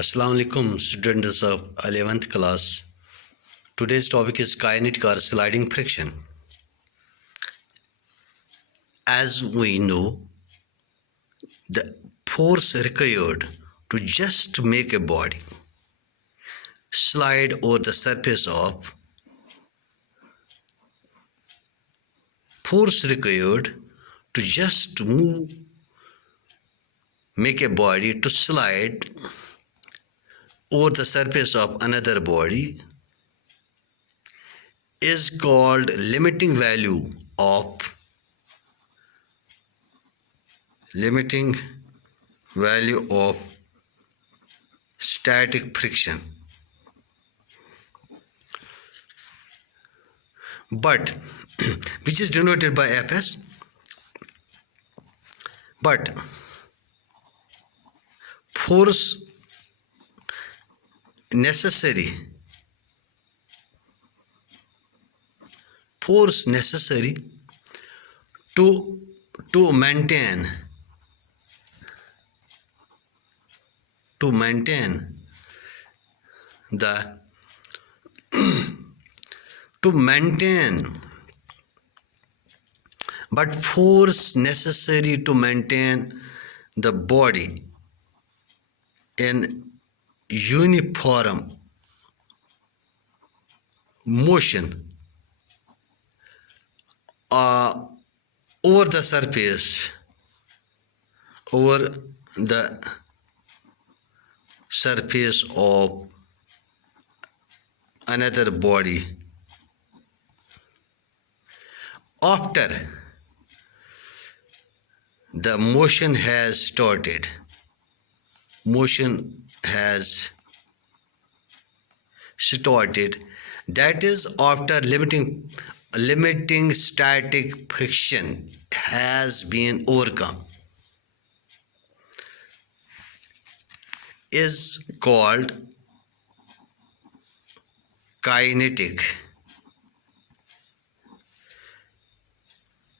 Assalamu alaikum, students of 11th class. Today's topic is kinetic or sliding friction. As we know, the force required to just make a body slide over the surface of force required to just make a body to slide over the surface of another body is called limiting value of static friction, but which is denoted by Fs. But force necessary to maintain the but force necessary to maintain the body in uniform motion over the surface of another body after the motion has started. That is, after limiting static friction has been overcome, is called kinetic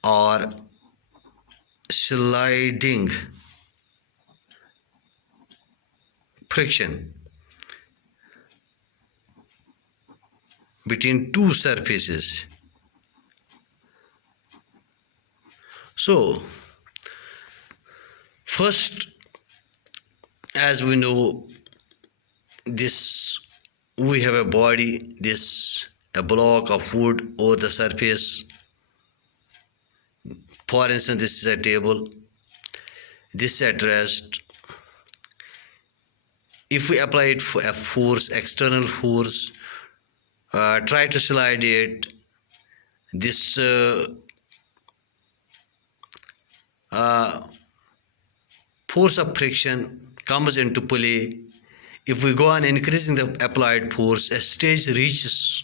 or sliding friction between two surfaces. So, first, as we know, we have a body, a block of wood over the surface. For instance, this is a table. This is at rest. If we apply it for a force, external force, try to slide it, this force of friction comes into play. If we go on increasing the applied force, a stage reaches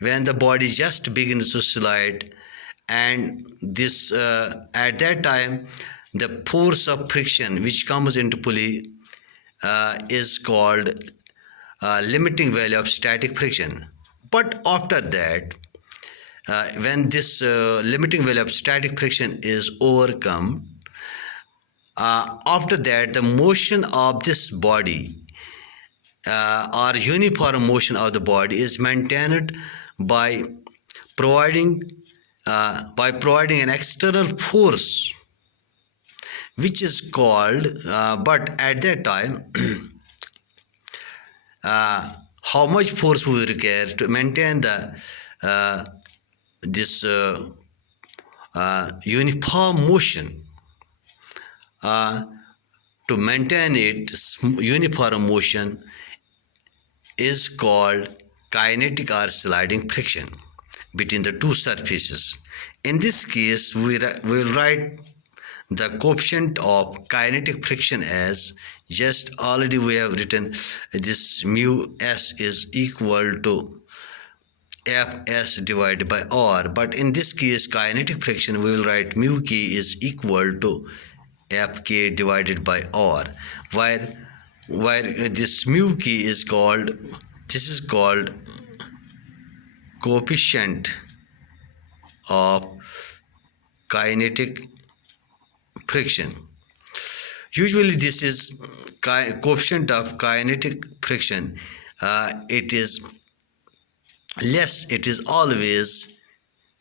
when the body just begins to slide, and this at that time the force of friction which comes into play is called limiting value of static friction. But after that, when this limiting value of static friction is overcome, after that the motion of this body or uniform motion of the body is maintained by providing an external force which is called but at that time how much force we require to maintain this uniform motion, to maintain its uniform motion is called kinetic or sliding friction between the two surfaces. In this case, we will write the coefficient of kinetic friction as just already we have written this mu s is equal to Fs divided by R. But in this case, kinetic friction, we will write mu k is equal to Fk divided by R, where this mu k is called coefficient of kinetic friction. Usually this is coefficient of kinetic friction. It is less, it is always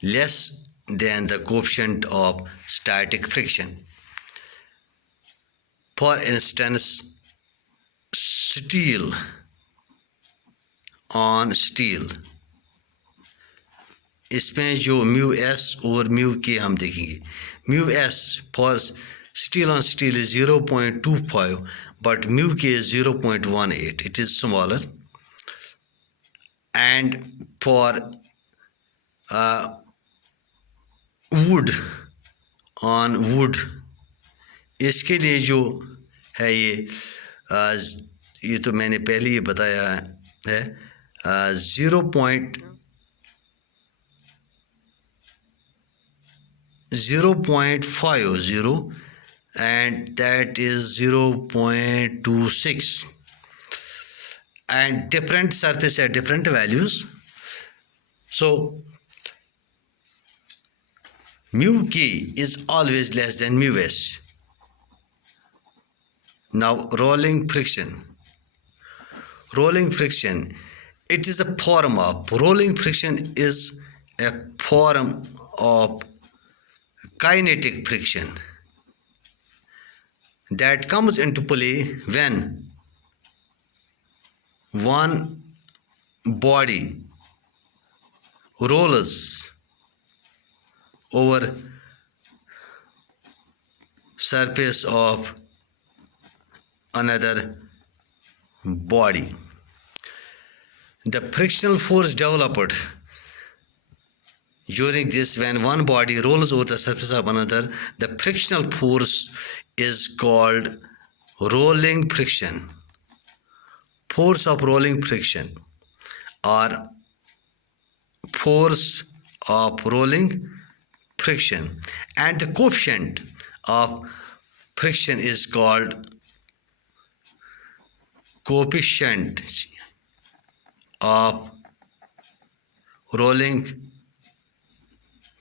less than the coefficient of static friction. For instance, steel on steel, इसमें जो mu S और mu के हम देखेंगे. Mu S for steel on steel is 0.25, but mu k is 0.18. It is smaller. And for wood on wood, इसके लिए जो है ये तो मैंने पहले ही बताया है, 0.50, and that is 0.26, and different surface at different values. So mu k is always less than mu s. Now rolling friction, it is a form of rolling friction, is a form of kinetic friction that comes into play when one body rolls over surface of another body. The frictional force developed during this, when one body rolls over the surface of another, the frictional force is called rolling friction. Force of rolling friction or force of rolling friction, and the coefficient of friction is called coefficient of rolling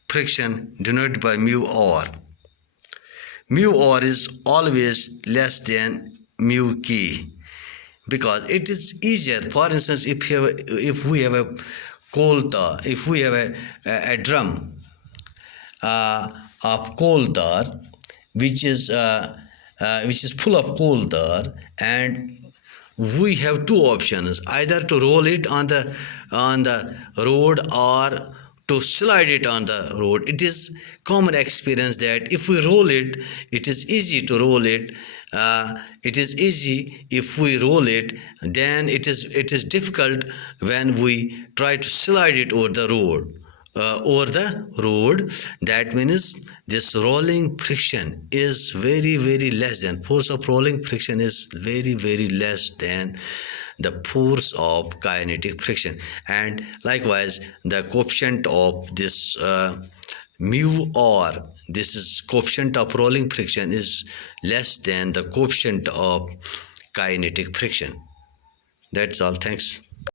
friction, denoted by mu r. Mu r is always less than mu k, because it is easier. For instance, if we have a coal tar, if we have a drum of coal tar, which is full of coal tar, and we have two options: either to roll it on the road or to slide it on the road. It is common experience that if we roll it, it is easy to roll it. It is easy if we roll it. Then it is difficult when we try to slide it over the road. That means this rolling friction is very, very less than, force of rolling friction is very, very less than the force of kinetic friction. And likewise, the coefficient of this mu r, this is coefficient of rolling friction, is less than the coefficient of kinetic friction. That's all. Thanks.